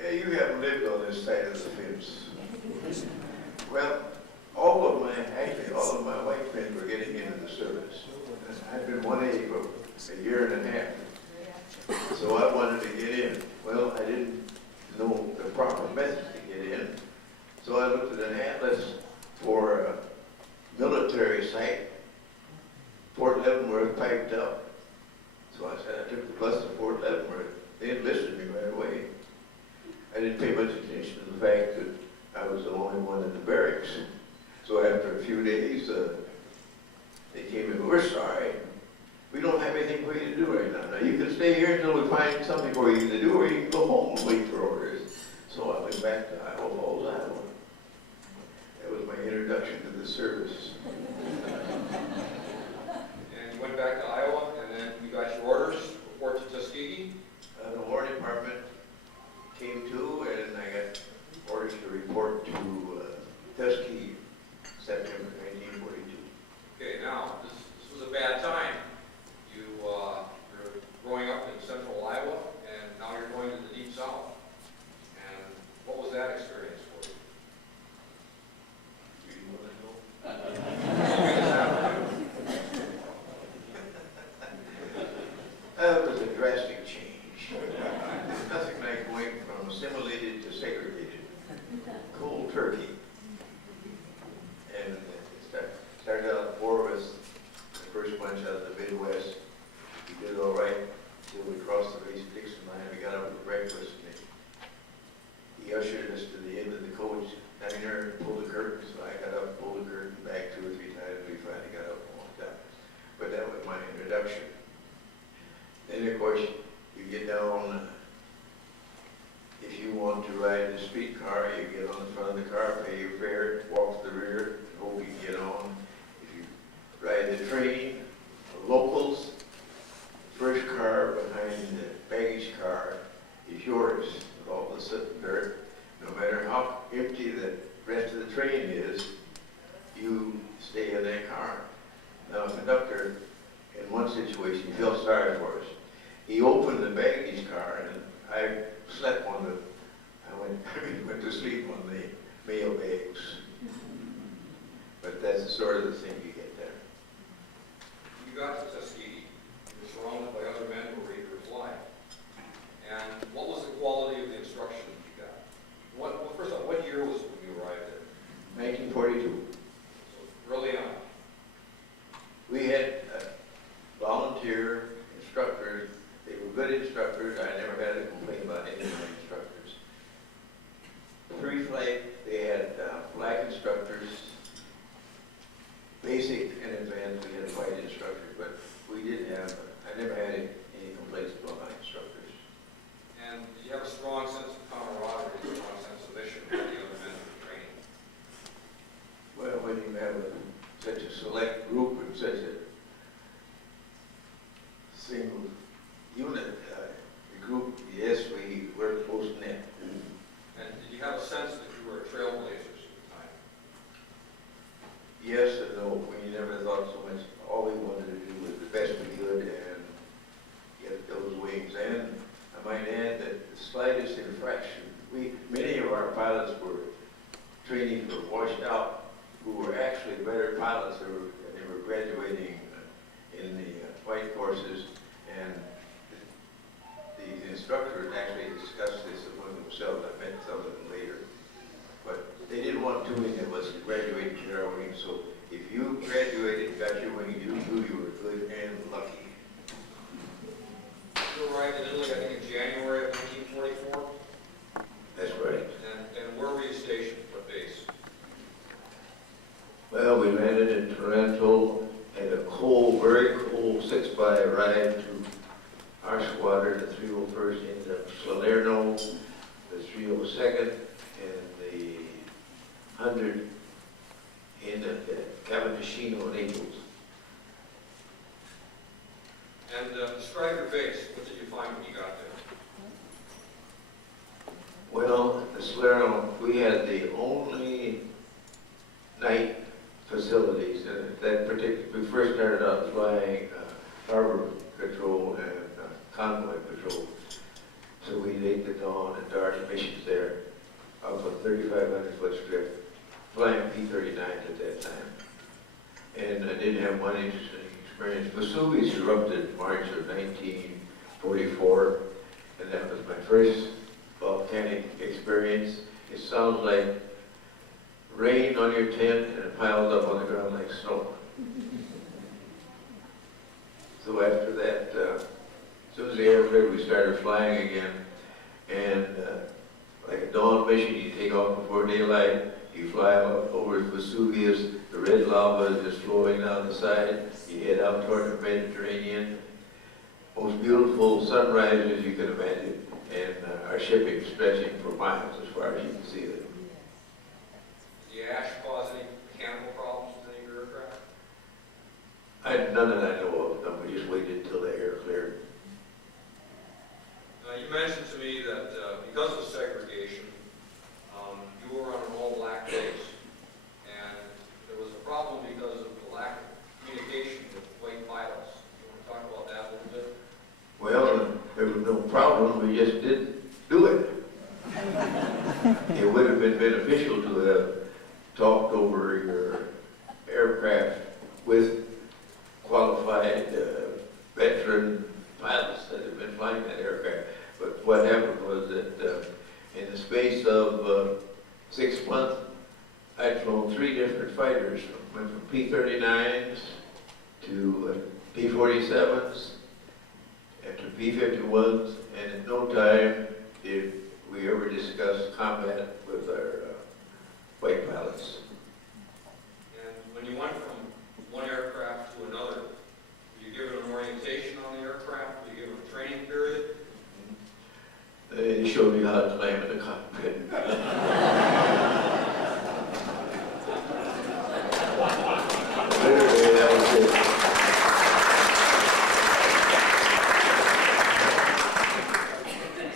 Hey, you haven't lived on this side of the fence. Well, actually all of my white friends were getting into the service. I've been 1A for a year and a half. So I wanted to get in. Well, I didn't know the proper method to get in. So I looked at an atlas for a military site. Fort Leavenworth piped up. So I said I took the bus to Fort Leavenworth. They enlisted me right away. I didn't pay much attention to the fact that I was the only one in the barracks. So after a few days, they came in, we're sorry. We don't have anything for you to do right now. Now you can stay here until we find something for you to do, or you can go home and wait for orders. So I went back to Iowa Falls, Iowa. That was my introduction to the service. And you went back to Iowa, and then you got your orders, report to Tuskegee? The War Department came to, and I got orders to report to Tuskegee, September 1942. Okay, now, this was a bad time. You're growing up in central Iowa, and now you're going to the Deep South. And what was that experience for you? Do you want to know? That was a drastic change. There's nothing like going from assimilated to segregated. Cold turkey. And it started out 4 of us, the first bunch out of the Midwest. We did all right until we crossed the Mason-Dixon line. We got up for breakfast, and he ushered us to the end of the coach diner and pulled the curtain. So I got up, pulled the curtain back 2 or 3 times. We finally got up and walked out. But that was my introduction. Then, of course, you get down. If you want to ride the streetcar, you get on the front of the car, pay your fare, walk to the rear, hope you can get on. If you ride the train, the locals, first car behind the baggage car is yours with all the soot and dirt. No matter how empty the rest of the train is, you stay in that car. Now, the conductor, in one situation, felt sorry for us. He opened the baggage car, and I slept on the, I went to sleep on the mail bags. But that's sort of the thing you get there. You got to Tuskegee. You were surrounded by other men who were eager to fly. And what was the quality of the instruction that you got? First off, what year was it when you arrived there? 1942. So early on. We had volunteer instructors. They were good instructors. I never had a complaint about any of my instructors. Pre-flight, they had black instructors. Basic and advanced, we had white instructors, but we did have, I never had any complaints about my instructors. And you have a strong sense of camaraderie, a strong sense of mission with the other men in the training. Well, when you have such a select group and such a single unit, the group, yes, we were close knit. And did you have a sense that you were trailblazers at the time? Yes and no. We never thought so much. All we wanted to do was the best we could and get those wings. And I might add that the slightest infraction, many of our pilots were training for washed out, who were actually better pilots. They were graduating in the white courses, and the instructors actually discussed this among themselves. I met some of them later. But they didn't want too many of us to graduate and get our wings. So if you graduated and got your wings, you knew you were good and lucky. You arrived in Italy, I think, in January of 1944? That's right. And where were you stationed? What base? Well, we landed in Toronto, had a cold, very cold 6-by ride to our squadron. The 301st ended up Salerno, the 302nd, and the 100 in Capodichino, Naples. And describe your base. What did you find when you got there? Well, the Salerno, we had the only night facilities. That particular, we first started out flying harbor patrol and convoy patrol. 28th at dawn and Darsh missions there off a 3,500-foot strip, flying P-39s at that time. And I did have one interesting experience. Vesuvius erupted in March of 1944, and that was my first volcanic experience. It sounds like rain on your tent and it piles up on the ground like snow. So after that, as soon as the air cleared, we started flying again. And like a dawn mission, you take off before daylight, you fly out over Vesuvius, the red lava is just flowing down the side, you head out toward the Mediterranean. Most beautiful sunrises you can imagine, and our shipping stretching for miles as far as you can see it. Did the ash cause any mechanical problems with any of your aircraft? None that I know of. No, we just waited until the air cleared. You mentioned to me that because of segregation, you were on an all-black base, and there was a problem because of the lack of communication with white pilots. You want to talk about that a little bit? Well, there was no problem. We just didn't do it. It would have been beneficial to have talked over your aircraft with qualified veteran pilots that have been flying that aircraft. But what happened was that in the space of 6 months, I'd flown 3 different fighters. Went from P-39s to P-47s and to P-51s, and in no time did we ever discuss combat with our white pilots. And when you went from one aircraft to another, were you given an orientation on the aircraft? Were you given a training period? They showed you how to climb in the cockpit. Literally, that was it.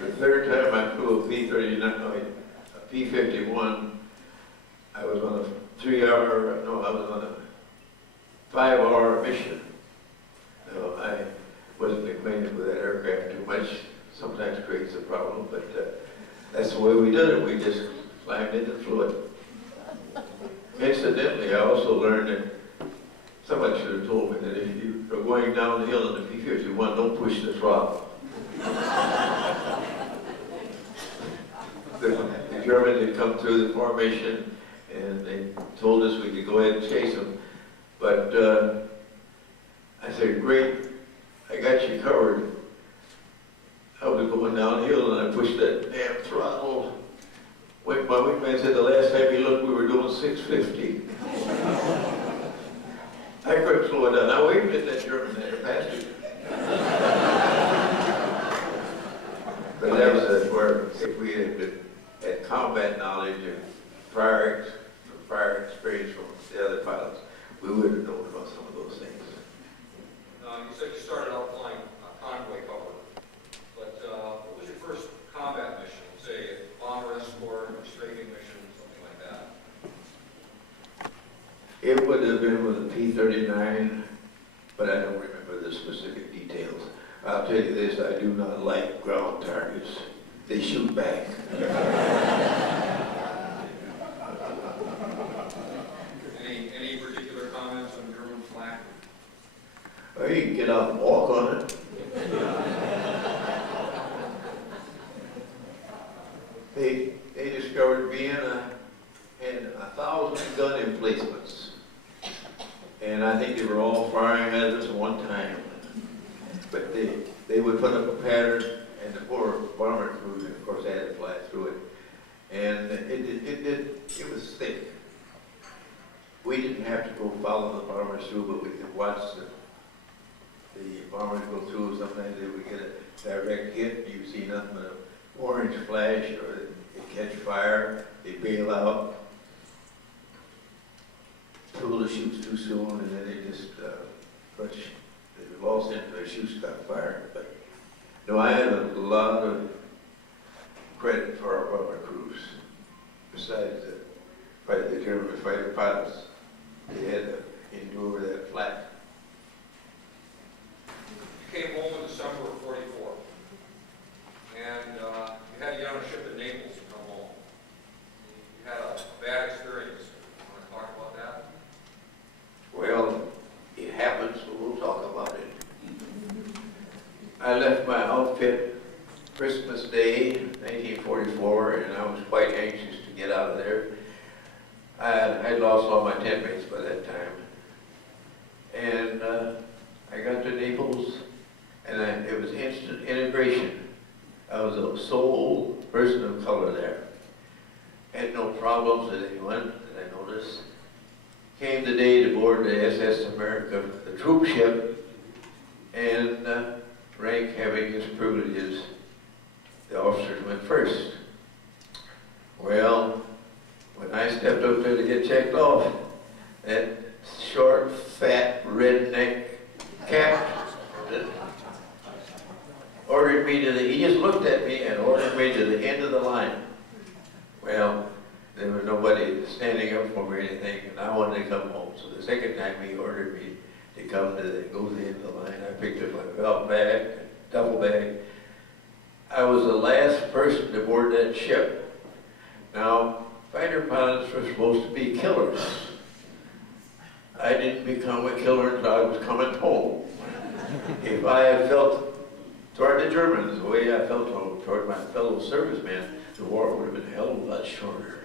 The third time I flew a P-39, a P-51, I was on a 5-hour mission. No, I wasn't acquainted with that aircraft too much. Sometimes creates a problem, but that's the way we did it. We just climbed in and flew it. Incidentally, I also learned that somebody should have told me that if you are going downhill in the P-51, don't push the throttle. The Germans had come through the formation and they told us we could go ahead and chase them. But I said, great, I got you covered. I was going downhill and I pushed that damn throttle. My wingman said the last time he looked we were doing 650. I couldn't slow it down. I waved at that German there, passenger. But that was where if we had combat knowledge and prior experience from the other pilots, we would have known about some of those things. You said you started out flying convoy cover, but what was your first combat mission? Say a bomber escort, or strafing mission, something like that? It would have been with a P-39, but I don't remember the specific details. I'll tell you this, I do not like ground targets. They shoot back. Any particular comments on German flak? Or you can get out and walk on it. They discovered Vienna had 1,000 gun emplacements. And I think they were all firing at us at one time. But they would put up a pattern, and the poor bomber crews, of course, had to fly through it. And it was thick. We didn't have to go follow the bombers through, but we could watch the bombers go through. Sometimes they would get a direct hit. You see nothing but an orange flash, or they catch fire, they bail out. Two of the shoots too soon, and then they just they lost into their shoots, got fired. But no, I had a lot of credit for our bomber crews. Besides the German fighter pilots, they had to endure that flak. You came home in December of '44, and 44, and I was quite anxious to get out of there. I'd lost all my tent mates by that time. And I got to Naples, and it was instant integration. I was the sole person of color there. Had no problems with anyone that I noticed. Came the day to board the SS America, the troop ship, and rank having his privileges, the officers went first. Well, when I stepped up there to get checked off, that short, fat, redneck captain ordered me to he just looked at me and ordered me to the end of the line. Well, there was nobody standing up for me or anything, and I wanted to come home. So the second time he ordered me to go to the end of the line, I picked up my belt bag, duffel bag. I was the last person to board that ship. Now, fighter pilots were supposed to be killers. I didn't become a killer until I was coming home. If I had felt toward the Germans the way I felt toward my fellow servicemen, the war would have been a hell of a lot shorter.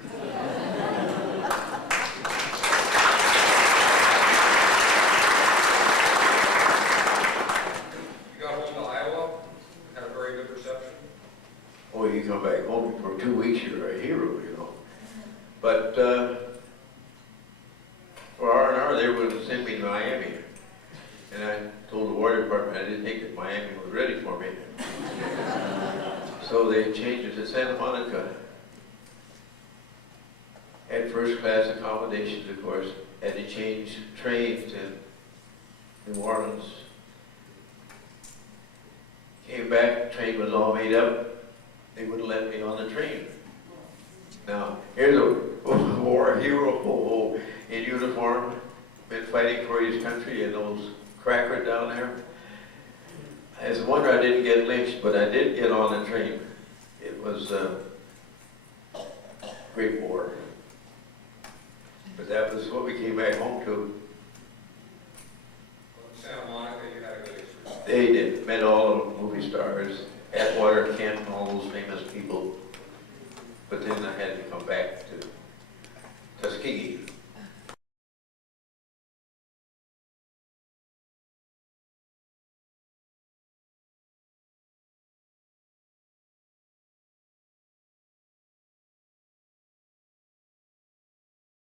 You got home to Iowa, had a very good reception. Oh, you come back home for 2 weeks, you're a hero, you know. But for R&R, they were going to send me to Miami. And I told the War Department I didn't think that Miami was ready for me. So they changed it to Santa Monica. Had first class accommodations, of course. Had to change trains to New Orleans. Came back, train was all made up. They wouldn't let me on the train. Now, here's a war hero in uniform, been fighting for his country, and those crackers down there. It's a wonder I didn't get lynched, but I did get on the train. It was a great war. But that was what we came back home to. Well, in Santa Monica, you had a good experience. They did, met all the movie stars, Atwater, Kent, and all those famous people.